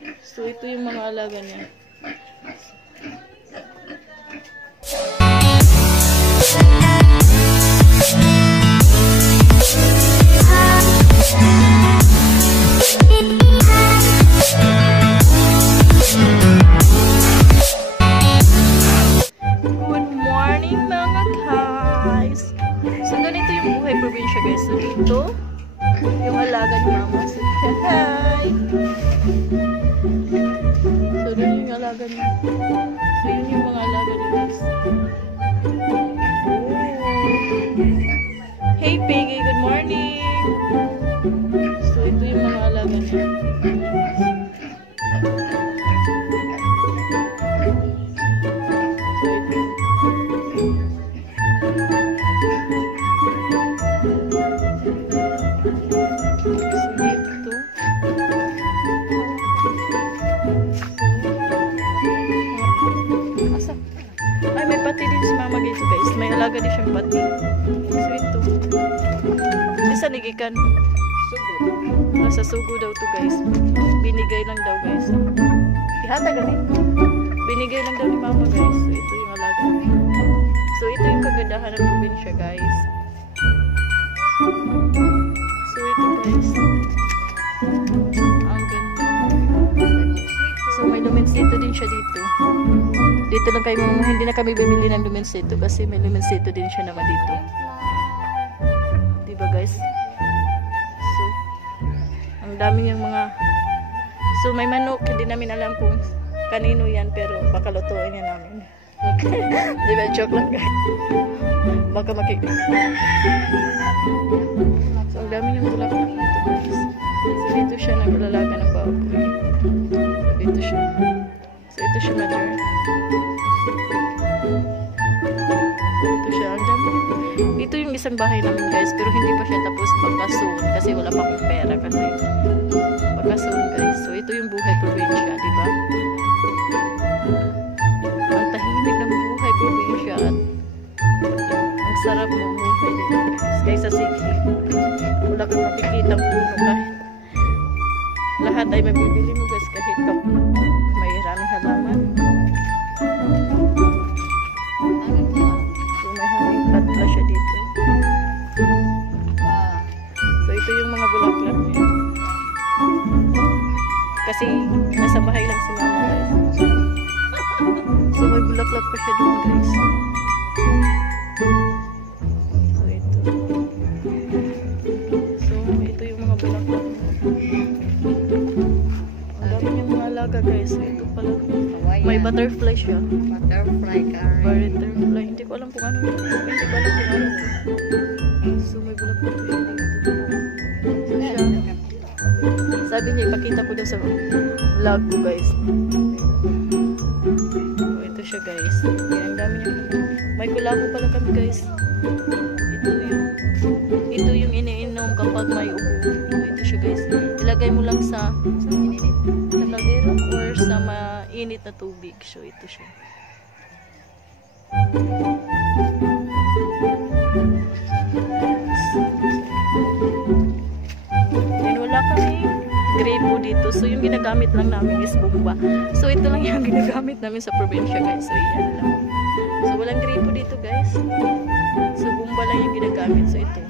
So, ito yung mga alaga niya. Good morning mga guys! So, ganito yung buhay probinsya guys. So, dito, yung alaga ni mama. So, hi! So, dun yung alaga niya. So, yun yung mga alaga niya guys. Hey Piggy, good morning! So, ito yung mga alaga niya. Pati din si mama dito guys. May alaga din siyang pati. So ito. Isa nigikan. Sugo. Nasa sugo daw to guys. Binigay lang daw guys. Ihata gani. Binigay lang daw ni mama guys. So ito yung alaga. So ito yung kagandahan ng probinsya guys. So ito guys. Ang ganda. So may luminsito din siya dito. Dito lang kayo, hindi na kami bumili ng luminsito kasi may luminsito din siya naman dito. Diba guys? So, ang dami yung mga... So, may manok. Hindi namin alam kung kanino yan pero baka lutuin yan namin. Diba? Joke lang guys. Baka So, ang dami yung bulaklak dito guys. So, dito siya naglalaga ng baboy. So, dito siya. So, ito siya mother. Ito siya. Ito yung isang bahay namin guys. Pero hindi pa siya tapos pagkasoon. Kasi wala pa akong pera. Kasi pagkasoon guys. So, ito yung buhay probinsya. Diba? Ang tahimik ng buhay probinsya. At ang sarap ng buhay dito guys. Kaysa sige. Wala kang makikita ang puno kahit. Lahat ay mabibili mo guys kahit may maraming halaman. So may hanging patla siya dito. So ito yung mga bulaklak niya. Kasi nasa bahay lang si mama guys. So may bulaklak pa siya doon guys. So ito. So ito yung mga bulaklak niya. Alaga guys, ito pala. May butterfly siya. Butterfly curry. Butterfly. Hindi ko alam kung ano. Hindi ko alam kung ano. So may bulaklak siya dito. So siya. Sabi niya, ipakita ko daw sa vlog ko guys. So ito siya guys. Ang dami niya. May kulabo pala kami guys. Ito yung iniinom kapag may ubo. Ito siya guys. Ilagay mo lang sa kaldero or sa mainit na tubig. So ito siya. And wala kami gripo dito. So yung ginagamit lang namin is bomba. So ito lang yung ginagamit namin sa probinsya guys. So yan lang. So walang gripo dito guys. So bomba lang yung ginagamit. So ito.